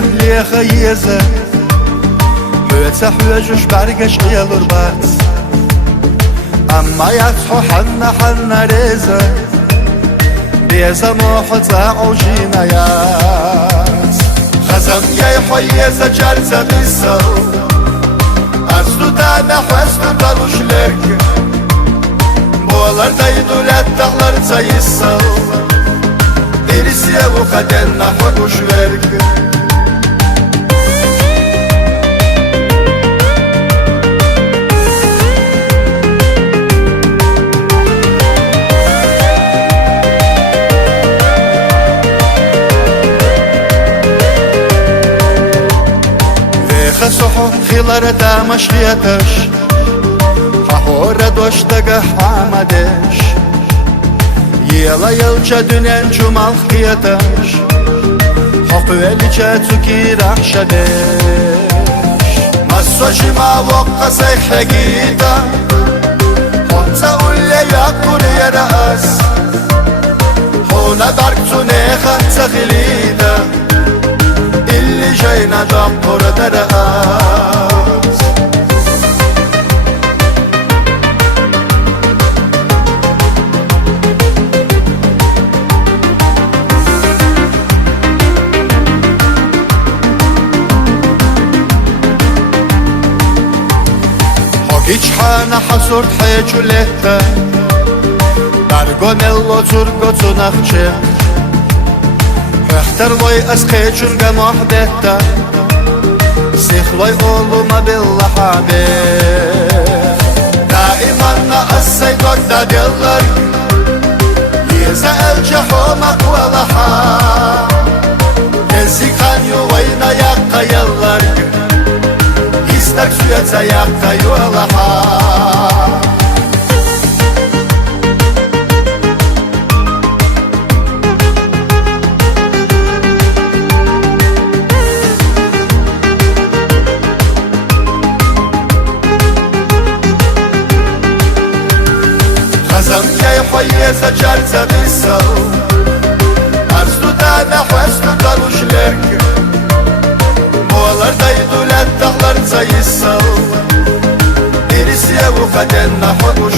ليخة ليخة يزة بيتسح وجوش برقش غيال رباط أما يتصحو حنا حنا ريزة بيزة موحطة عجينيات خزم يحيزة جرزة قصة أرسلو دانا حسنو داروش لك بولار دايدولات دağlar sayısal Birisiye bu kadenna hoş verk خسحو خيلارة دامش خياتش حهورة دوش دقح عمدش يلا يلچا دونن جمال خياتش حق ولچا تسوكي رخشدش مسوشي ما وقع سيحقيتا حمسا أولي يقول يرأس هونا برق تونيخا تغليدا اللي جاينا دقور درقاس هيج حانا حصرت حيجو لهتا درگو نلو ترگو تنخچه اختر لوي اسخيچون جماح دهتا سيخ لوي اولوما بالله حبيب دائما نقصي قد دلر يزا الجحومك ولحا يزي كان يوينا يقا يلر يستك سويتا يقا يولحا يحيزة جرزة قصة أرسلو دانا حسنو داروش لك بولار دايدولات دağlar sayısal Birisiye bu kadenna hoş